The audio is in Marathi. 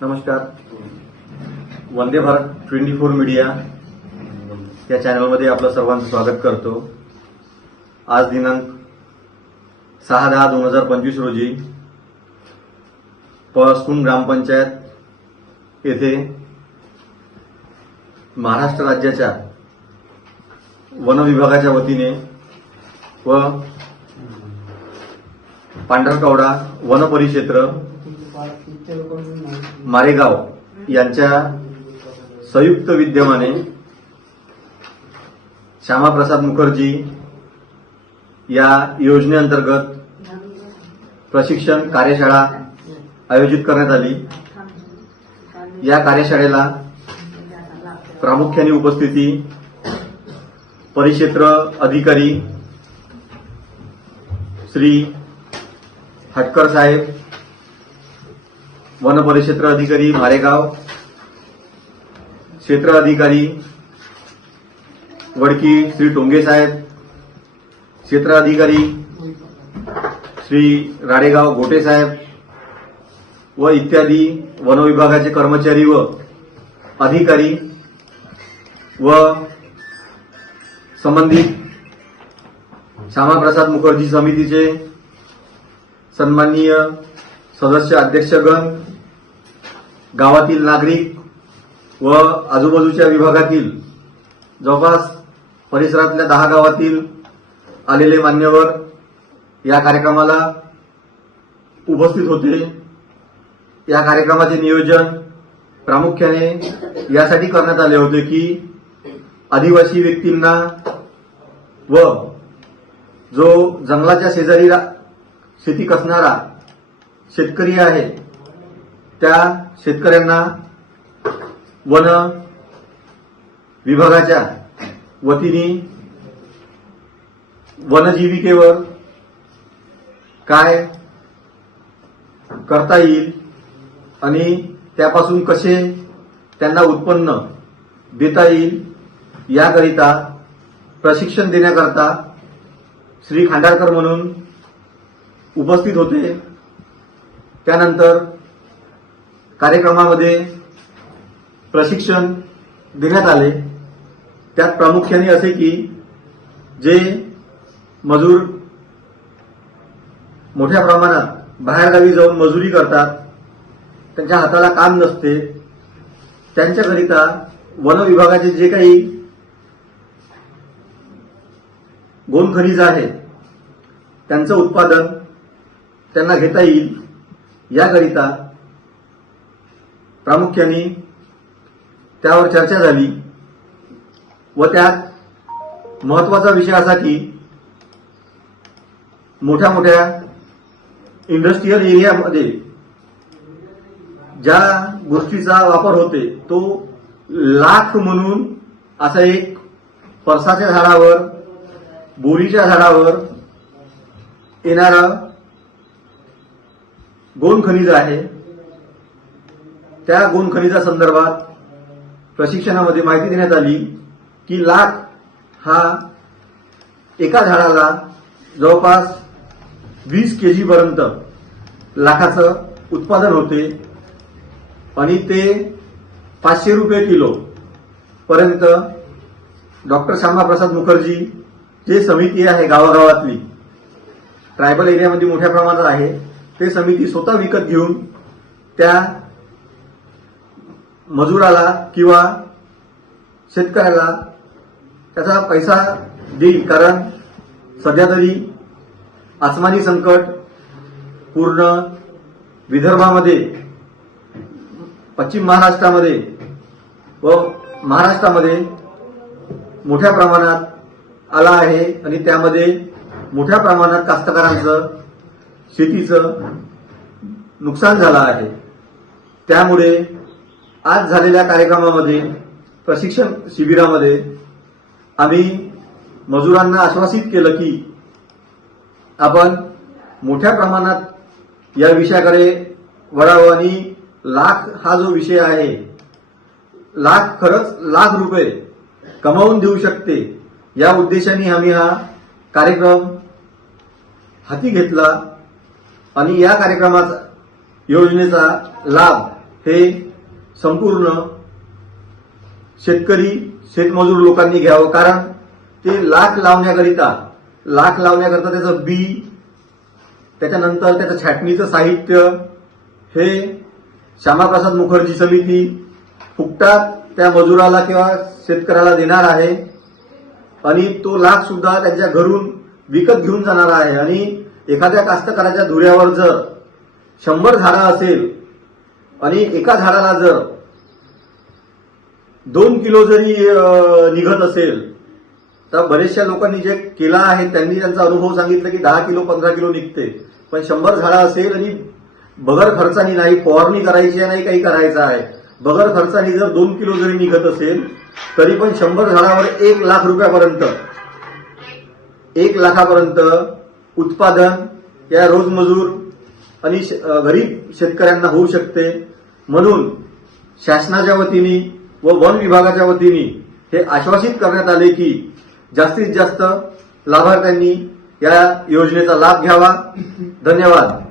नमस्कार. Vande Bharat twenty four media या चॅनलमध्ये आपलं सर्वांचं स्वागत करतो. आज दिनांक सहा दहा दोन हजार पंचवीस रोजी पळसकुंड ग्रामपंचायत येथे महाराष्ट्र राज्याच्या वन विभागाच्या वतीने व पांढरकवडा वन परिक्षेत्र मारेगाव यांच्या संयुक्त विद्यमाने श्यामाप्रसाद मुखर्जी या योजनेअंतर्गत प्रशिक्षण कार्यशाळा आयोजित करण्यात आली. या कार्यशाळेला प्रामुख्याने उपस्थिती परिक्षेत्र अधिकारी श्री हटकर साहेब वन परिक्षेत्र अधिकारी मारेगाव क्षेत्र अधिकारी वडकी श्री टोंगे साहेब क्षेत्र अधिकारी श्री राडेगाव गोटे साहेब व इत्यादी वन विभागाचे कर्मचारी व अधिकारी व संबंधित श्यामाप्रसाद मुखर्जी समितीचे सन्माननीय सदस्य अध्यक्षगण गावातील नागरिक व आजूबाजूच्या विभागातील जवळपास परिसरातल्या दहा गावातील आलेले मान्यवर या कार्यक्रमाला उपस्थित होते. या कार्यक्रमाचे नियोजन प्रामुख्याने यासाठी करण्यात आले होते की आदिवासी व्यक्तींना व जो जंगलाच्या शेजारी रा- शेती कसणारा शेतकरी आहे त्या शेतकऱ्यांना वन विभागाच्या वतीने वनजीविकेवर काय करता येईल आणि त्यापासून कसे त्यांना उत्पन्न देता येईल याकरिता प्रशिक्षण देण्याकरता श्री खांडारकर म्हणून उपस्थित होते. त्यानंतर कार्यक्रमामध्ये प्रशिक्षण देण्यात आले. त्यात प्रामुख्याने असे की जे मजूर मोठ्या प्रमाणात बाहेरगावी जाऊन मजुरी करतात त्यांच्या हाताला काम नसते त्यांच्याकरिता वन विभागाचे जे काही गोन खनिज आहे त्यांचं उत्पादन त्यांना घेता येईल. याकरिता प्रामुख्याने त्यावर चर्चा झाली व त्यात महत्त्वाचा विषय असा की मोठ्या मोठ्या इंडस्ट्रीयल एरियामध्ये ज्या गोष्टीचा वापर होते तो लाख म्हणून असा एक पळसाच्या झाडावर बोरीच्या झाडावर येणारा गोण खनिज आहे. त्या गोण खनिजा संदर्भात प्रशिक्षणामध्ये माहिती देण्यात आली की लाख हा एका झाडाला जवळपास वीस के जीपर्यंत लाखाचं उत्पादन होते आणि ते पाचशे रुपये किलो पर्यंत डॉक्टर श्यामाप्रसाद मुखर्जी जे समिती आहे गावागावातली ट्रायबल एरियामध्ये मोठ्या प्रमाणात आहे. ते समिती स्वतः विकत घेऊन त्या मजुराला किंवा शेतकऱ्याला त्याचा पैसा देईल. कारण सध्या तरी आसमानी संकट पूर्ण विदर्भामध्ये पश्चिम महाराष्ट्रामध्ये व महाराष्ट्रामध्ये मोठ्या प्रमाणात आला आहे आणि त्यामध्ये मोठ्या प्रमाणात कास्तकारांचं शेतीचं नुकसान झालं आहे. त्यामुळे आज झालेल्या कार्यक्रमामध्ये प्रशिक्षण शिबिरामध्ये आम्ही मजुरांना आश्वासित केलं की आपण मोठ्या प्रमाणात या विषयाकडे वळावं आणि लाख हा जो विषय आहे लाख खरंच लाख रुपये कमावून देऊ शकते या उद्देशाने आम्ही हा कार्यक्रम हाती घेतला. आणि या कार्यक्रमाचा योजनेचा लाभ हे संपूर्ण शेतकरी शेतमजूर लोकांनी घ्यावं. कारण ते लाख लावण्याकरिता लाख लावण्याकरिता त्याचं बी त्याच्यानंतर त्याचं छाटणीचं साहित्य हे श्यामाप्रसाद मुखर्जी समिती फुकटात त्या मजुराला किंवा शेतकऱ्याला देणार आहे. आणि तो लाख सुद्धा त्यांच्या घरून विकत घेऊन जाणार आहे. आणि एखाद्या कास्तकाराच्या धुऱ्यावर जर शंभर झाडं असेल आणि एका झाडाला जर दोन किलो जरी निघत असेल तर बरेचशा लोकांनी जे केला आहे त्यांनी त्यांचा अनुभव सांगितलं की दहा किलो पंधरा किलो निघते. पण शंभर झाडं असेल आणि बगर खर्चानी नाही फवारणी करायची आहे नाही काही करायचं आहे. बगर खर्चानी जर दोन किलो जरी निघत असेल तरी पण शंभर झाडावर एक लाख रुपयापर्यंत एक लाखापर्यंत उत्पादन या रोजमजूर आणि गरीब शेतकऱ्यांना होऊ शकते. म्हणून शासनाच्या वतीने व वन विभागाच्या वतीने हे आश्वासित करण्यात आले की जास्तीत जास्त लाभार्थ्यांनी या योजनेचा लाभ घ्यावा. धन्यवाद.